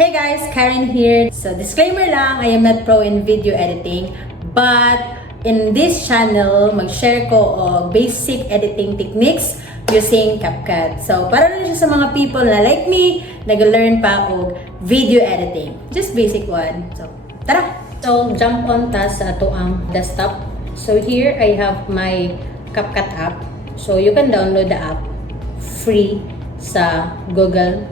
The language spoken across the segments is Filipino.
Hey guys, Karen here. So disclaimer lang, I am not pro in video editing, but in this channel, mag-share ko og basic editing techniques using CapCut. So para lang siya sa mga people na like me, nag-learn pa og video editing. Just basic one. So tara! So jump on ta sa ato ang desktop. So here I have my CapCut app. So you can download the app free sa Google.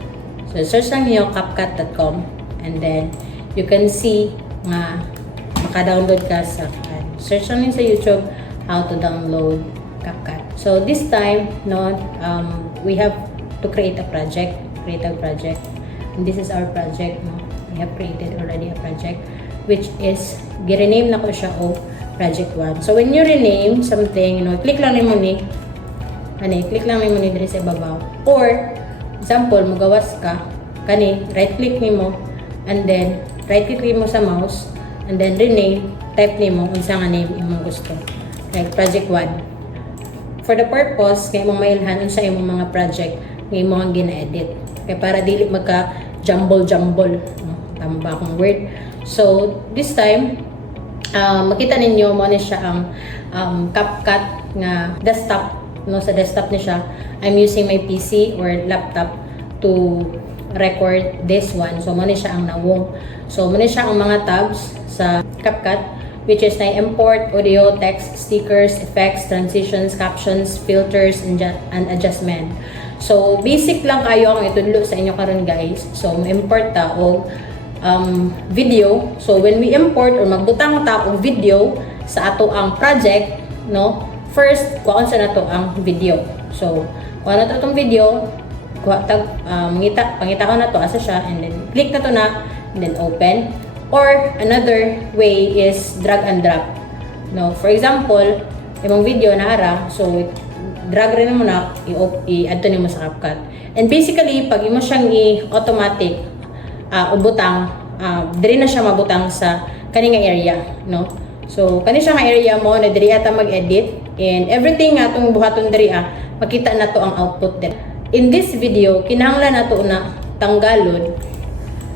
So, search lang niyo CapCut.com and then you can see nga maka-download ka sa search lang niyo sa YouTube how to download CapCut. So, this time, we have to create a project, and this is our project, we have created already a project which is, gi-rename na ko siya o project 1. So, when you rename something, click lang mo ni click lang mo ni diri sa ibabaw, or example, magawas ka, right click nimo and then right click mo sa mouse and then rename, type nimo unsa nga name imong gusto. Like project 1. For the purpose kay imong mailhan unsa imong mga project nga imong gina-edit. Kay para dili magka jumble, tama ba akong word? So, this time makita ninyo mo ni siya ang CapCut nga desktop. Sa desktop ni siya, I'm using my PC or laptop to record this one. So, muna siya ang nawong. So, muna siya ang mga tabs sa CapCut, which is na import, audio, text, stickers, effects, transitions, captions, filters, and adjustment. So, basic lang kayo ang itudlo sa inyo karon guys. So, import ta og video. So, when we import or magbutang ta og video sa ato ang project, first, kuhaan sa nato ang video. So, kuhaan na to itong video, pangita ko na to asa siya, and then click na to na, and then open. Or, another way is drag and drop. For example, imong video na ara, so, drag rin mo na, i-add to nimo sa CapCut. And basically, pag imo siyang i-automatic, ubutang, diri na siya mabutang sa kaninga area, So, kani siya nga area mo na diri ata mag-edit, and everything nga itong buhaton diri makita na to ang output din. In this video, kinahanglan na to na tanggalon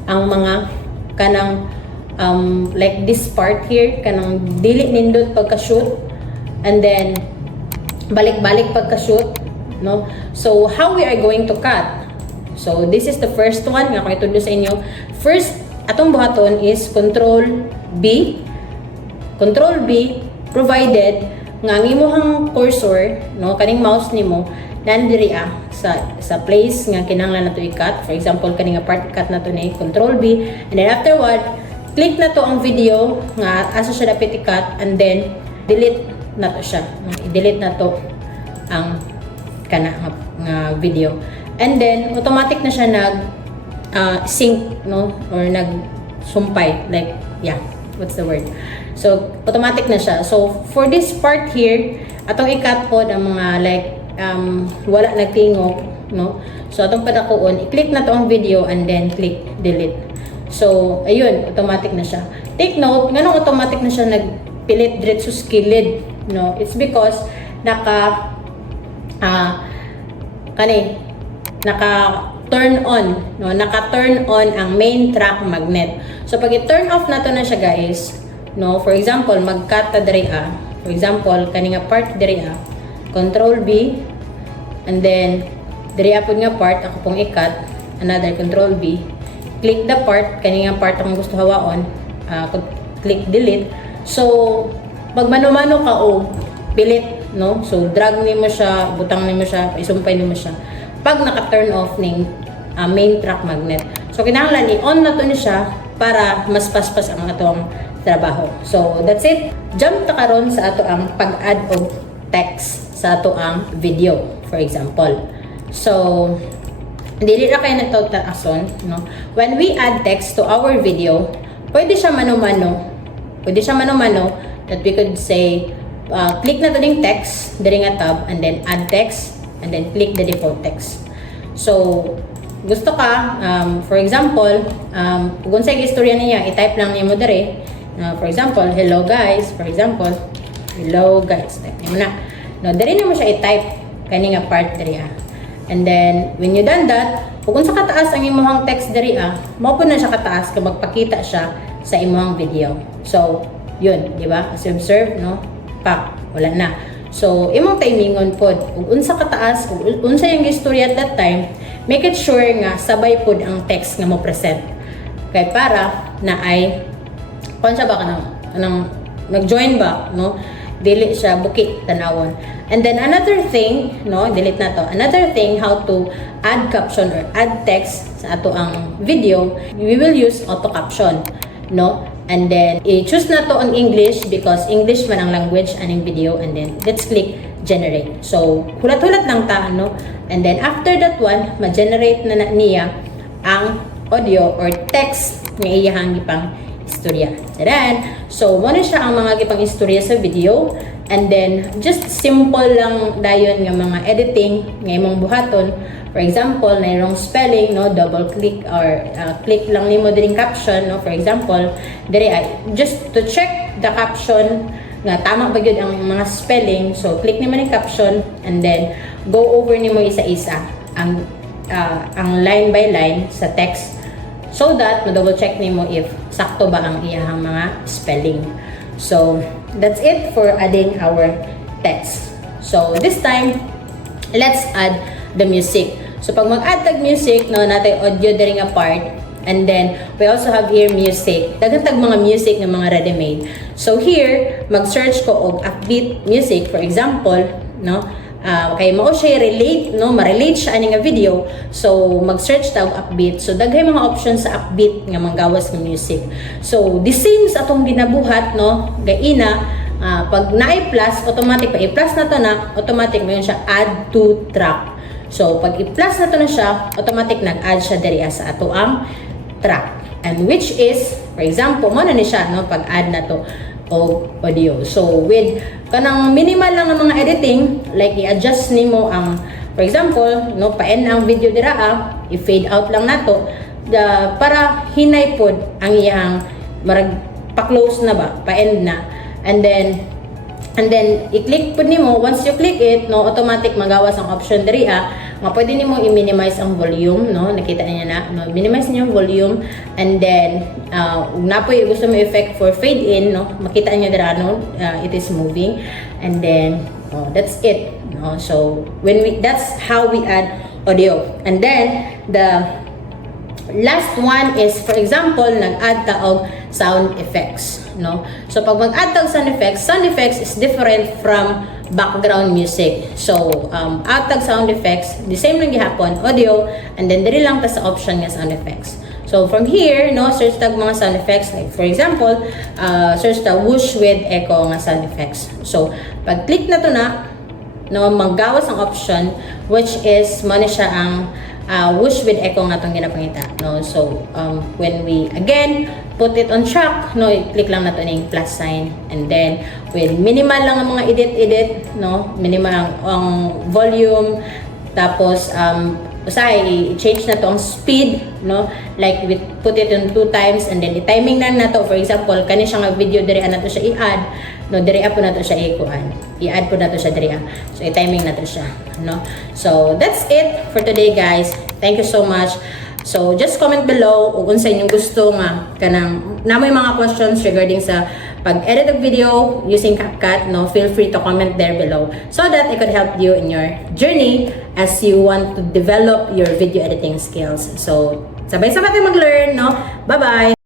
ang mga kanang like this part here, kanang dili nindot pagka-shoot, and then balik-balik pagka-shoot, So, how we are going to cut? So, this is the first one nga kung itudlo sa inyo. First, atong buhaton is Control B, provided nga ang imuhang cursor, kaning mouse nimo nandiri sa place nga kinahanglan nato i-cut. For example, kaning part cut na to ni Control B, and then afterward, click na to ang video nga asa siya dapat i-cut, and then delete na to siya. I-delete na to ang kana nga video. And then automatic na siya nag sync, or nag-sumpay, like what's the word? So, automatic na siya. So, for this part here, atong i-cut po ang mga like, wala nagtingog, So, atong padakuon, i-click na to ang video and then click delete. So, ayun, automatic na siya. Take note, nganong automatic na siya nagpilit diretso skilled, It's because naka-turn on ang main track magnet. So, pag i-turn off na to na siya guys, for example, mag-cut ta diri for example, kaninga part diri Control B, and then diri apod nga part ako pong i-cut, another Control B, click the part kaninga part akong gusto hawaon, click delete. So magmano-mano ka o pilit, so drag nimo siya, butang nimo siya, isumpay nimo siya pag naka-turn off ning main track magnet. So kinahanglan i-on na to ni siya para mas paspas ang atong trabaho. So, that's it. Jump ta karon sa ato ang pag-add og text sa ato ang video, for example. So, dili ra kay nato taason, When we add text to our video, pwede siya mano-mano that we could say, click na to ding text, diri nga tab, and then add text, and then click the default text. So, gusto ka, for example, kung sa istorya niya, i-type lang niyo mo diri. For example, hello guys. Type niyo na. Diri na mo siya i-type kani nga part diri And then when you done that, kung sa kataas ang imong text diri mao po na siya kataas kung magpakita siya sa imong video. So yun, di ba? As you observe, no? Wala na. So imong timingon pod ug unsa kataas ug unsa yung istorya at that time, make it sure nga sabay pod ang text nga mo present. Kay para na ay kung siya ba kanang nag-join ba, no? Dili siya buki tanawon. And then another thing, no, delete na to. Another thing how to add caption or add text sa ato ang video, we will use auto caption, no? And then i-choose na to on English because English man ang language aning video, and then let's click generate. So hulat-hulat lang ta, no? And then after that one, ma-generate na niya ang audio or text nga iyahang gipang istorya. Then, so mo na siya ang mga gipang istorya sa video, and then just simple lang dayon nga mga editing nga imong buhaton. For example, na wrong spelling, no, double click or click lang nimo diring caption, no. For example, diri just to check the caption nga tama ba gyud ang mga spelling. So click nimo ning caption and then go over nimo isa-isa ang line by line sa text, so that ma-double check nimo if sakto ba ang iyahang mga spelling. So that's it for adding our text. So this time, let's add the music. So pag mag-add tag music, no, natay audio diri nga part, and then we also have here music. Daghan tag mga music nga mga ready-made. So here, mag-search ko og upbeat music, for example, no. Kay mao siya relate, no, ma-relate siya ani nga video. So mag-search ta og upbeat. So daghay mga options sa upbeat nga manggawas ng music. So the same sa atong ginabuhat, no, gaina pag na plus, automatic pa i-plus na to na, automatic mayon siya add to track. So pag i-plus na to na siya, automatic nag-add siya diri sa ato ang track. And which is, for example, mo na ni siya, no, pag-add na to o audio. So with kanang minimal lang ang mga editing, like i-adjust nimo ang, for example, no, pa-end ang video dira i-fade out lang nato para hinay pod ang iyang marag pa-close na ba, pa-end na. And then i-click pud nimo. Once you click it, no, automatic magawas ang option diri nga pwede nimo i-minimize ang volume, no, nakita niyo na, no, minimize niyo yung volume, and then napoy gusto mo effect for fade in, no, makita niyo dira, no, it is moving, and then that's it, no. So that's how we add audio. And then the last one is, for example, nag-add ta og sound effects, no. So pag mag-add ta og sound effects is different from background music. So add tag sound effects, the same lang gihapon, audio, and then diri lang ta sa option nga sound effects. So from here, no, search tag mga sound effects, like for example, search tag whoosh with echo nga sound effects. So pag click na to na, no, manggawas ang option which is mo na siya ang whoosh with echo nga itong ginapangita, no. So when we again put it on track, no, i-click lang na to ng plus sign, and then with minimal lang ang mga edit, no, minimal ang volume, tapos usahay i-change na to ang speed, no, like we put it on 2 times, and then i-timing na to. For example, kani siya nga video diri na to siya i-add, no, diri po na to siya i-add po na to siya diri. So i-timing na to siya, no. So that's it for today, guys. Thank you so much. So just comment below kung unsa inyong gusto nga kanang namoy mga questions regarding sa pag-edit of video using CapCut, no, feel free to comment there below so that I could help you in your journey as you want to develop your video editing skills. So sabay-sabay tayo mag-learn, no. Bye-bye.